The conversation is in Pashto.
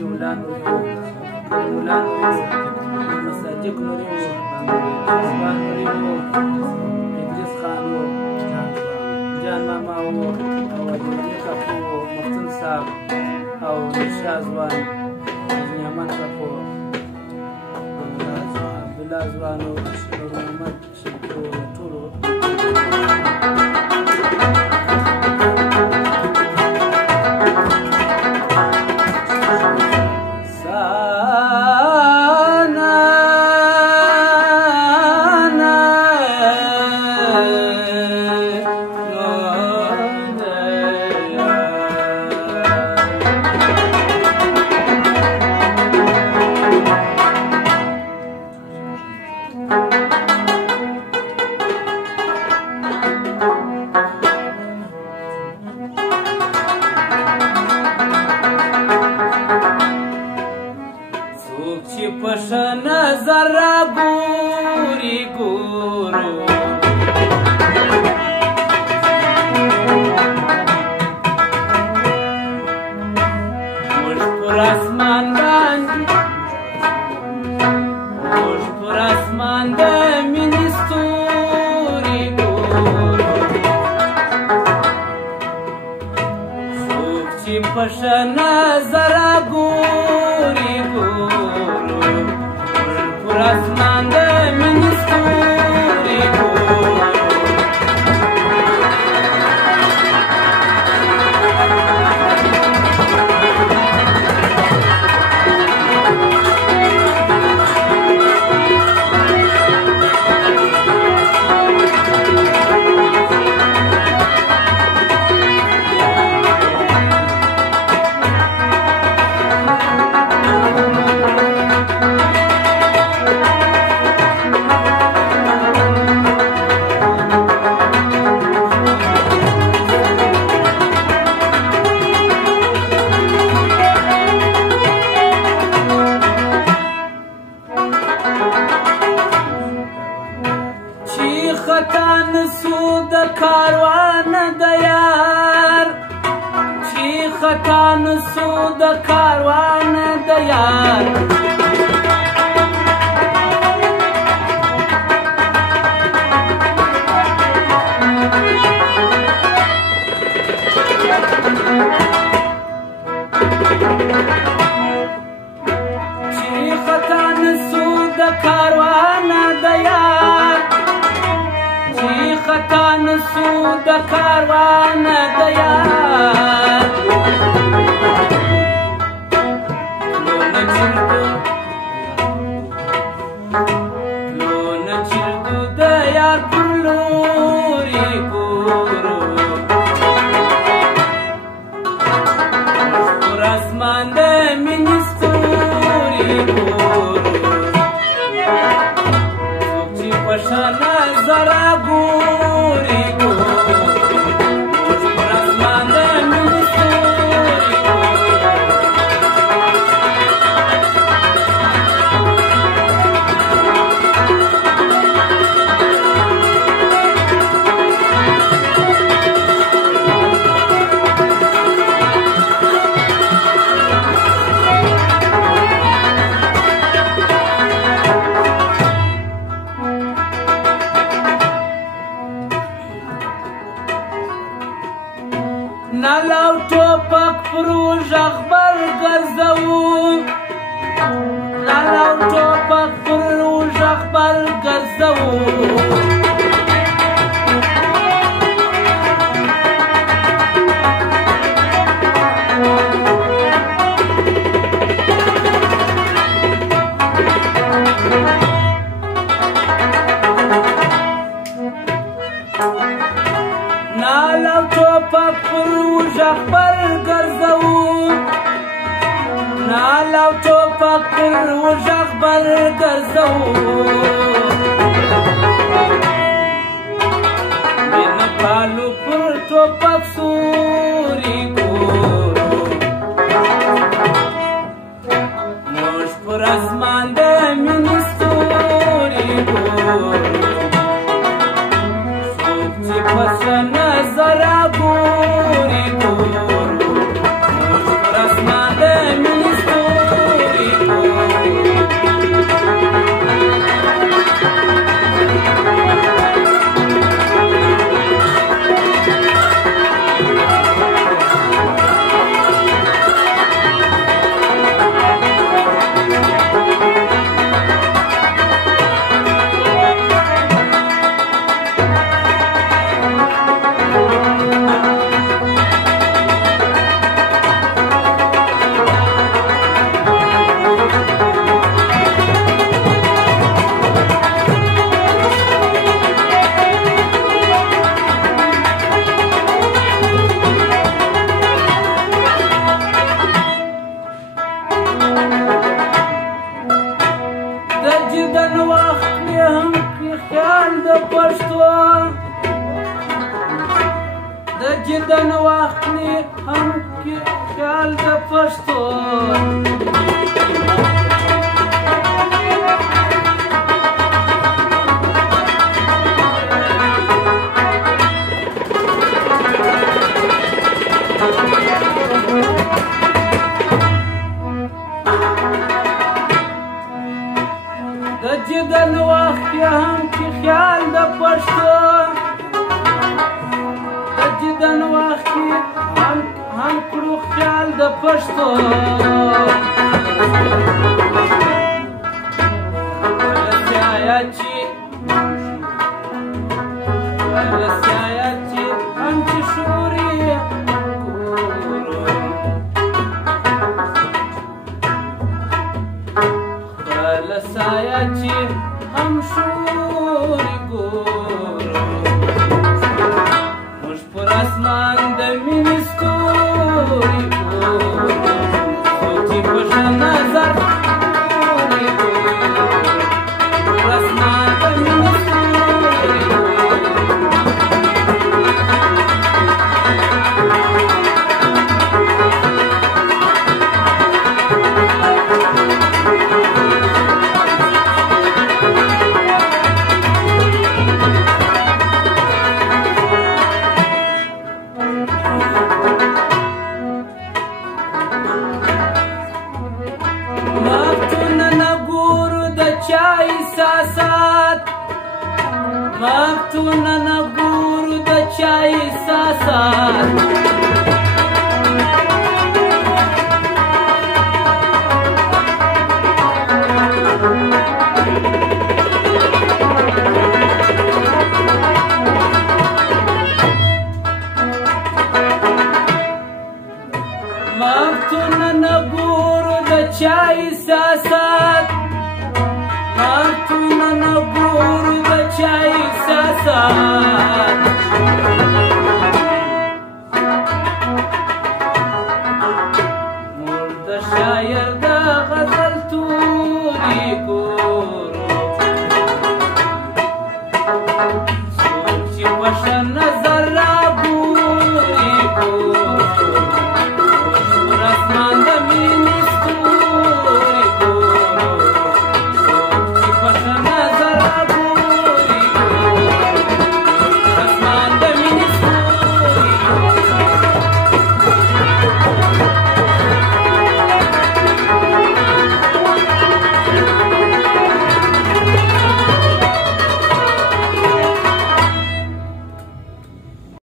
داسې ولا نوري وو ملا نوري وو صادق نوري وو شهبان نوري وو ادریس خان وو جان ماما وو او عبدالغني کاکو وو محسن صاحب او شاه ځوان نیامان کاکو عبدالله ځوان وو نور محمد شفیق وو ټولو Zara guri guru, کې خیال د پښتون د جدل وخت کې هم کې خیال د پښتون د جدل وخت کې هم کړو خیال د پښتون هم چې شوري لسایا چې هم شوري ګورو موږ پر اسمان د مینې ستوري ګورو څوک په ښه نظر ګوري پر اسمان د مینې ستوري مفتونه نه ګورو د چا احساسات مفتونه نه ګورو د چا احساسات مفتونه نه ګورو د چا احساسات